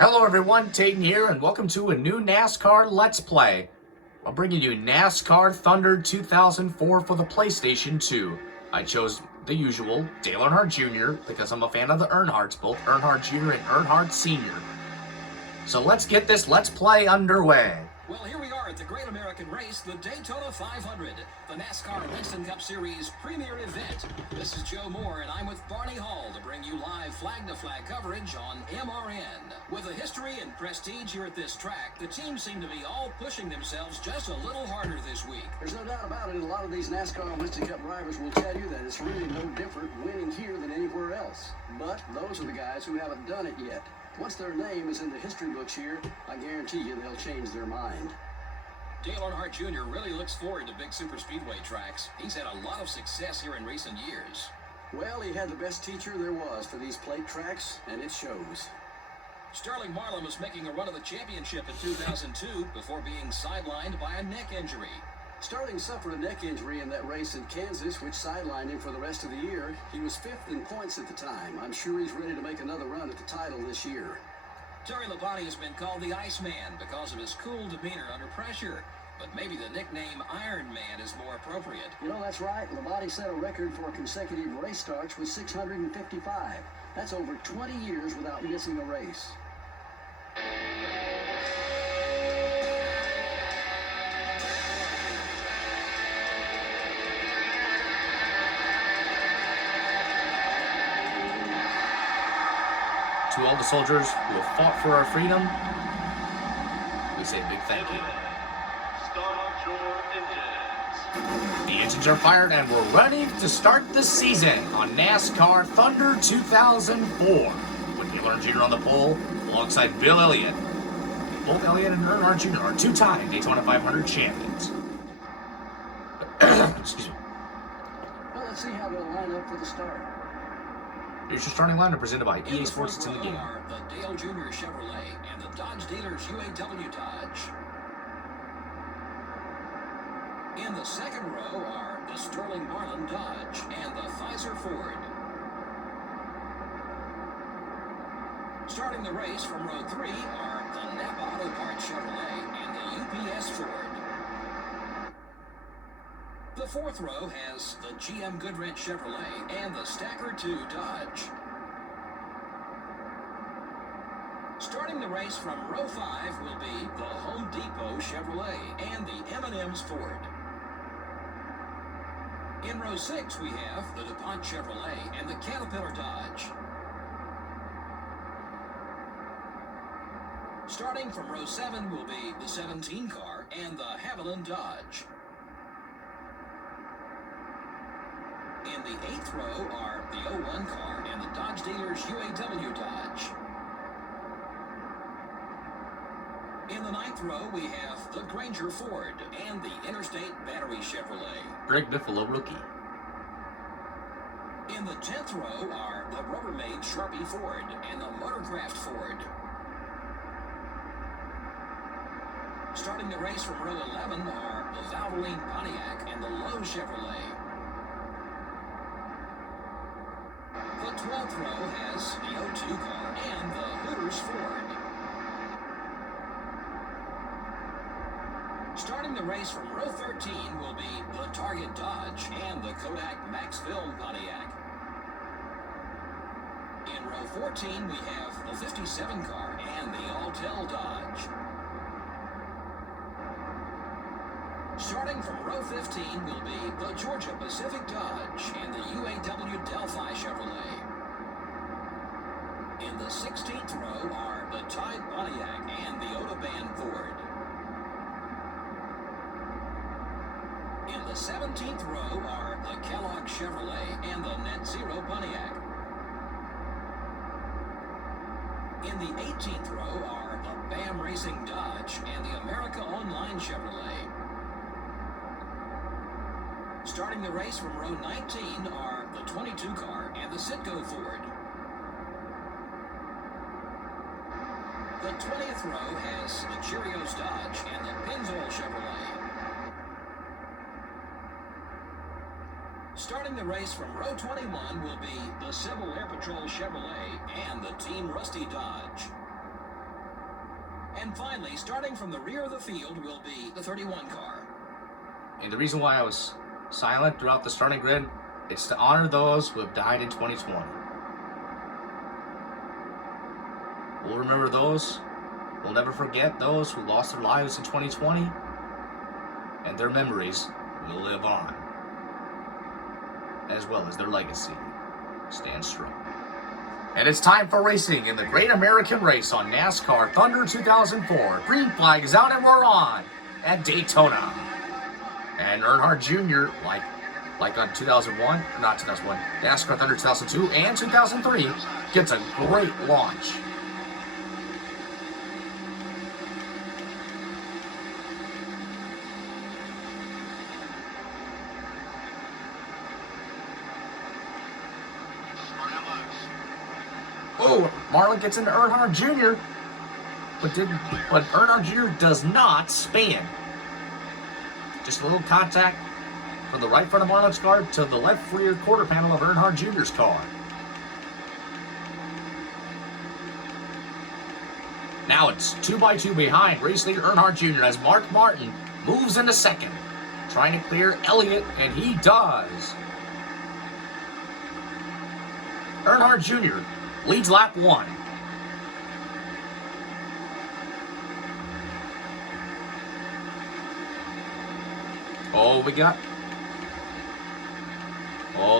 Hello everyone, Tayden here, and welcome to a new NASCAR Let's Play. I'm bringing you Nascar Thunder 2004 for the PlayStation 2. I chose the usual, Dale Earnhardt Jr., because I'm a fan of the Earnhardts, both Earnhardt Jr. and Earnhardt Sr. So let's get this Let's Play underway. Well, here we are at the Great American Race, the Daytona 500, the NASCAR Winston Cup Series premier event. This is Joe Moore, and I'm with Barney Hall to bring you live flag-to-flag coverage on MRN. With the history and prestige here at this track, the teams seem to be all pushing themselves just a little harder this week. There's no doubt about it. A lot of these NASCAR Winston Cup drivers will tell you that it's really no different winning here than anywhere else. But those are the guys who haven't done it yet. Once their name is in the history books here, I guarantee you they'll change their mind. Dale Earnhardt Jr. really looks forward to big superspeedway tracks. He's had a lot of success here in recent years. Well, he had the best teacher there was for these plate tracks, and it shows. Sterling Marlin was making a run of the championship in 2002 before being sidelined by a neck injury. Sterling suffered a neck injury in that race in Kansas, which sidelined him for the rest of the year. He was 5th in points at the time. I'm sure he's ready to make another run at the title this year. Terry Labonte has been called the Iceman because of his cool demeanor under pressure. But maybe the nickname Iron Man is more appropriate. You know, that's right. Labonte set a record for consecutive race starts with 655. That's over 20 years without missing a race. To all the soldiers who have fought for our freedom, we say a big thank you. Start your engines. The engines are fired and we're ready to start the season on NASCAR Thunder 2004 with Dale Earnhardt Jr. on the pole alongside Bill Elliott. Both Elliott and Earnhardt Jr. are two-time Daytona 500 champions. Excuse me. Well, let's see how they'll line up for the start. Here's your starting lineup presented by EA In the Sports. It's in the front row game. are the Dale Jr. Chevrolet and the Dodge dealers UAW Dodge. In the second row are the Sterling Marlin Dodge and the Pfizer Ford. Starting the race from row 3 are the Napa Auto Parts Chevrolet and the UPS Ford. The fourth row has the GM Goodwrench Chevrolet and the Stacker 2 Dodge. Starting the race from row 5 will be the Home Depot Chevrolet and the M&M's Ford. In row 6 we have the DuPont Chevrolet and the Caterpillar Dodge. Starting from row 7 will be the 17 car and the Haviland Dodge. In the 8th row are the 01 car and the Dodge dealers UAW Dodge. In the 9th row, we have the Granger Ford and the Interstate Battery Chevrolet. Greg Biffalo rookie. In the 10th row are the Rubbermaid Sharpie Ford and the Motorcraft Ford. Starting the race from row 11 are the Valvoline Pontiac and the Lowe Chevrolet. The 12th row has the 02 car and the Hooters Ford. Starting the race from row 13 will be the Target Dodge and the Kodak Max Film Pontiac. In row 14 we have the 57 car and the Altel Dodge. Starting from row 15 will be the Georgia Pacific Dodge and the UAW Delphi Chevrolet. In the 16th row are the Tide Pontiac and the Autobahn Ford. In the 17th row are the Kellogg Chevrolet and the Net Zero Pontiac. In the 18th row are the BAM Racing Dodge and the America Online Chevrolet. Starting the race from row 19 are the 22 car and the Citgo Ford. The 20th row has the Cheerios Dodge and the Pennzoil Chevrolet. Starting the race from row 21 will be the Civil Air Patrol Chevrolet and the Team Rusty Dodge. And finally, starting from the rear of the field will be the 31 car. And the reason why I was silent throughout the starting grid, it's to honor those who have died in 2020. We'll remember those. We'll never forget those who lost their lives in 2020. And their memories will live on, as well as their legacy stands strong. And it's time for racing in the Great American Race on NASCAR Thunder 2004. Green flag is out and we're on at Daytona. And Earnhardt Jr., like on 2001, not 2001, NASCAR Thunder 2002 and 2003, gets a great launch. Oh, Marlin gets into Earnhardt Jr., but Earnhardt Jr. does not span. Just a little contact from the right front of Marlin's car to the left rear quarter panel of Earnhardt Jr.'s car. Now it's 2x2 behind race leader Earnhardt Jr. as Mark Martin moves into second, trying to clear Elliott, and he does. Earnhardt Jr. leads lap 1.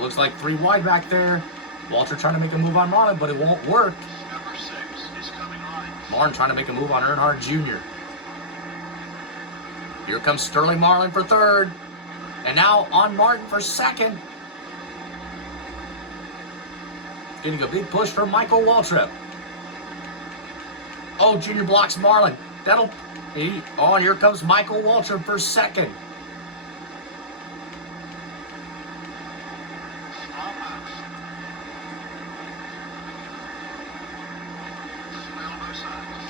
Looks like 3 wide back there. Walter trying to make a move on Marlin, but it won't work. Number 6 is coming on. Martin trying to make a move on Earnhardt Jr. Here comes Sterling Marlin for third. And now on Martin for second. Getting a big push from Michael Waltrip. Oh, Junior blocks Marlin. And here comes Michael Waltrip for second. Smallpox.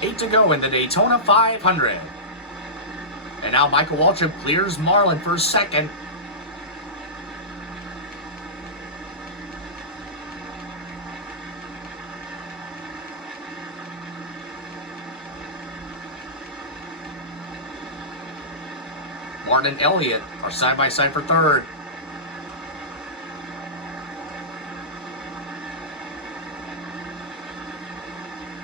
8 to go in the Daytona 500. And now Michael Waltrip clears Marlin for second. Martin and Elliott are side by side for third.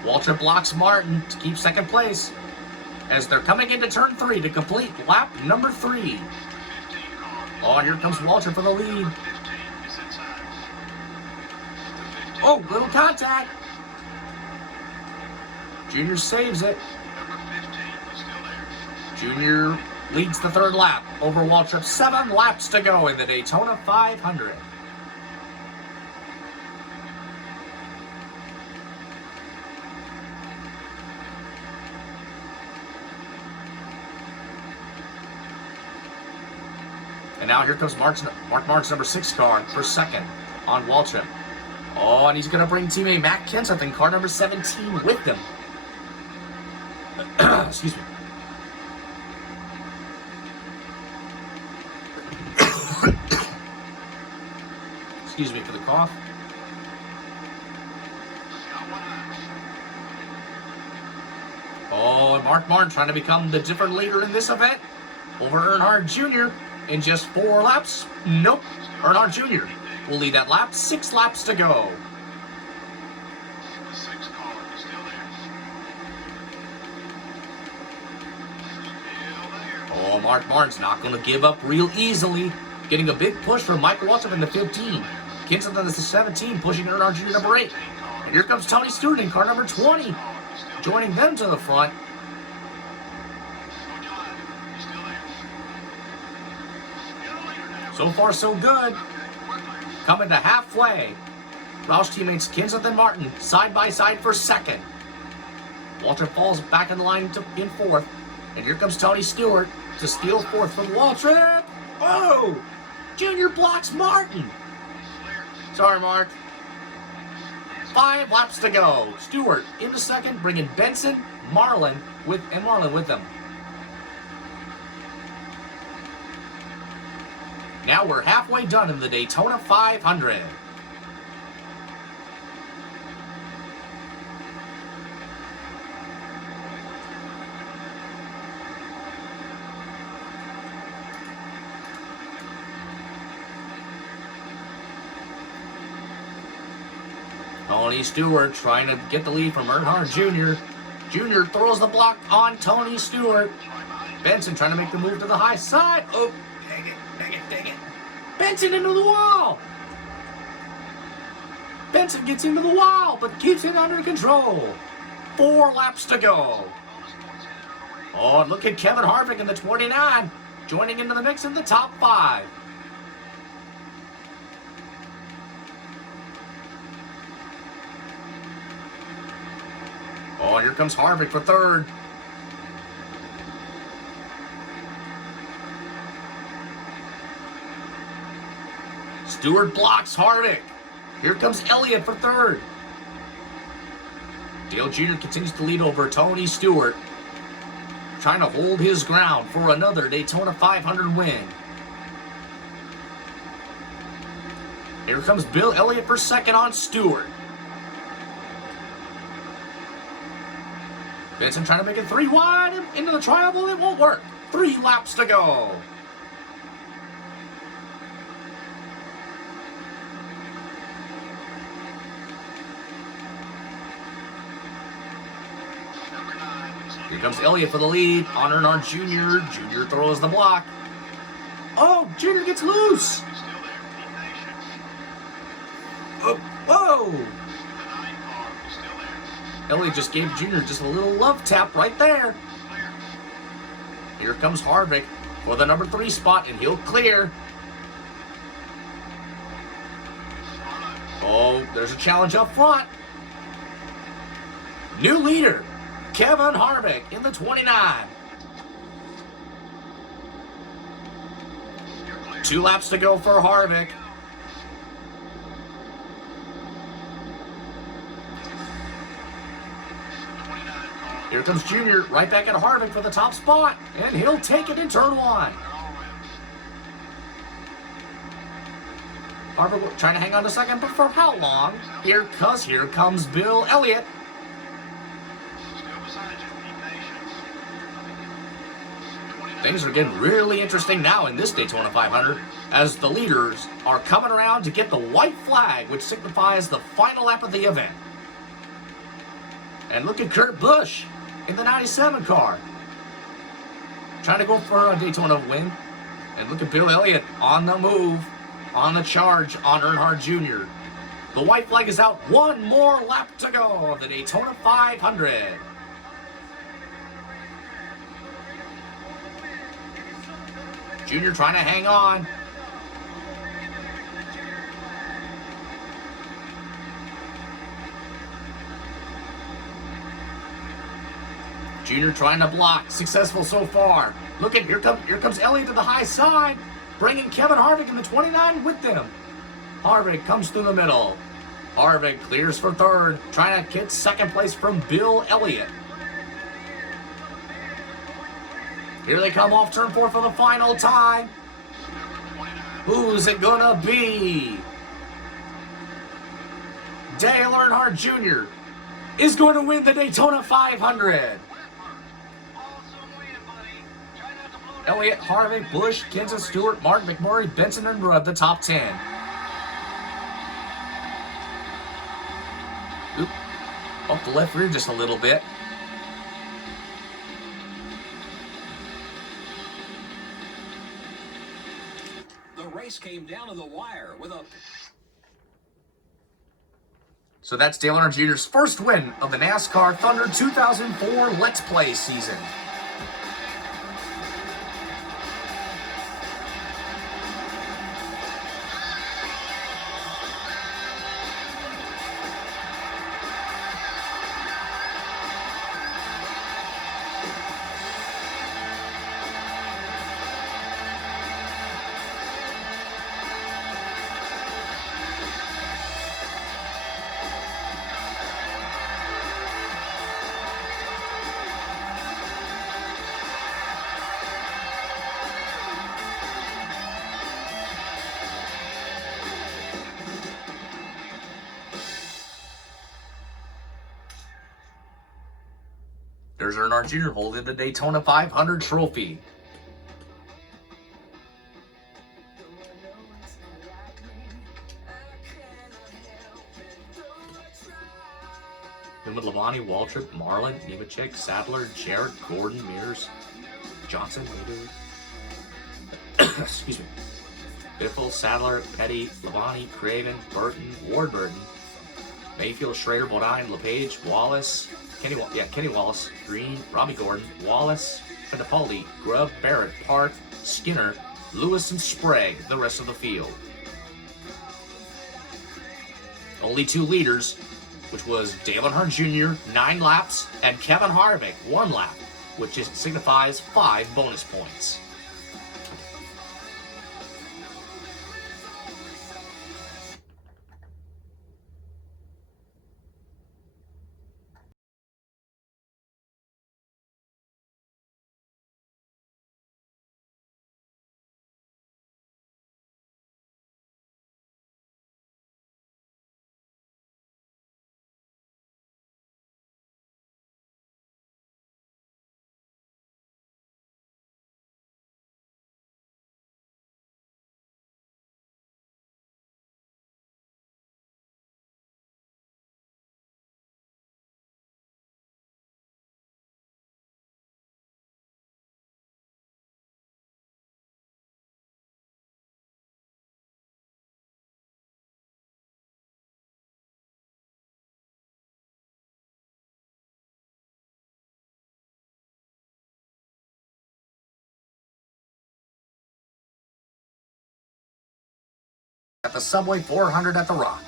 Waltrip blocks Martin to keep second place as they're coming into turn 3 to complete lap number 3. 15 car. Oh, and here comes Waltrip for the lead. 15 is inside. The 15 Oh, little contact. Junior saves it. Number 15 is still there. Junior leads the third lap over Waltrip. 7 laps to go in the Daytona 500. And now here comes Mark Martin's number 6 car for second on Waltrip. Oh, and he's going to bring teammate Matt Kenseth in car number 17 with him. Excuse me. Excuse me for the cough. Got one left. Oh, and Mark Martin trying to become the different leader in this event over Earnhardt Jr. in just 4 laps. Nope. Earnhardt Jr. will lead that lap. 6 laps to go. The 6 car is still there. Still there. Oh, Mark Martin's not going to give up real easily. Getting a big push from Michael Waltrip in the 15. Kenseth in the 17, pushing Earnhardt Jr. number 8. And here comes Tony Stewart in car number 20, joining them to the front. So far, so good. Coming to halfway. Roush teammates Kenseth and Martin side by side for second. Waltrip falls back in the line in fourth. And here comes Tony Stewart to steal fourth from Waltrip. Oh! Junior blocks Martin. Sorry, Mark. 5 laps to go. Stewart into second, bringing Benson, Marlin with them. Now we're halfway done in the Daytona 500. Tony Stewart trying to get the lead from Earnhardt Jr. Jr. throws the block on Tony Stewart. Benson trying to make the move to the high side. Oh, dang it, dang it, dang it. Benson into the wall. Benson gets into the wall, but keeps it under control. 4 laps to go. Oh, and look at Kevin Harvick in the 29, joining into the mix in the top 5. Oh, and here comes Harvick for 3rd. Stewart blocks Harvick. Here comes Elliott for 3rd. Dale Jr. continues to lead over Tony Stewart, trying to hold his ground for another Daytona 500 win. Here comes Bill Elliott for 2nd on Stewart. Benson trying to make it 3 wide into the triangle. It won't work. 3 laps to go. Here comes Elliott for the lead. On Earnhardt Jr. Jr. throws the block. Oh, Jr. gets loose. Oh, whoa. Elliott just gave Jr. just a little love tap right there. Here comes Harvick for the number 3 spot, and he'll clear. Oh, there's a challenge up front. New leader, Kevin Harvick in the 29. 2 laps to go for Harvick. Here comes Junior right back at Harvick for the top spot, and he'll take it in turn 1. Harvick trying to hang on to 2nd, but for how long? Here comes Bill Elliott. Things are getting really interesting now in this Daytona 500 as the leaders are coming around to get the white flag, which signifies the final lap of the event. And look at Kurt Busch in the 97 car, trying to go for a Daytona win. And look at Bill Elliott on the move, on the charge on Earnhardt Jr. The white flag is out. 1 more lap to go of the Daytona 500. Junior trying to hang on. Junior trying to block. Successful so far. Look at, here comes Elliott to the high side, bringing Kevin Harvick in the 29 with them. Harvick comes through the middle. Harvick clears for 3rd, trying to get 2nd place from Bill Elliott. Here they come off turn 4 for the final time. Who's it gonna be? Dale Earnhardt Jr. is going to win the Daytona 500. Elliott, Harvick, Busch, Kenseth, Stewart, Mark, McMurray, Benson, and Rudd, the top 10. Oop. Off the left rear just a little bit. The race came down to the wire with a... So that's Dale Earnhardt Jr.'s first win of the NASCAR Thunder 2004 Let's Play season. There's Earnhardt Jr. holding the Daytona 500 trophy. Labonte, Waltrip, Marlin, Nemechek, Sadler, Jarrett, Gordon, Mears, Johnson, maybe. Excuse me. Biffle, Sadler, Petty, Labonte, Craven, Burton, Ward-Burton, Mayfield, Schrader, Bodine, LePage, Wallace, Kenny Wallace, Green, Robbie Gordon, Wallace, Fittipaldi, Grubb, Barrett, Park, Skinner, Lewis, and Sprague, the rest of the field. Only 2 leaders, which was Dale Earnhardt Jr., 9 laps, and Kevin Harvick, 1 lap, which signifies 5 bonus points. At the Subway 400 at the Rock.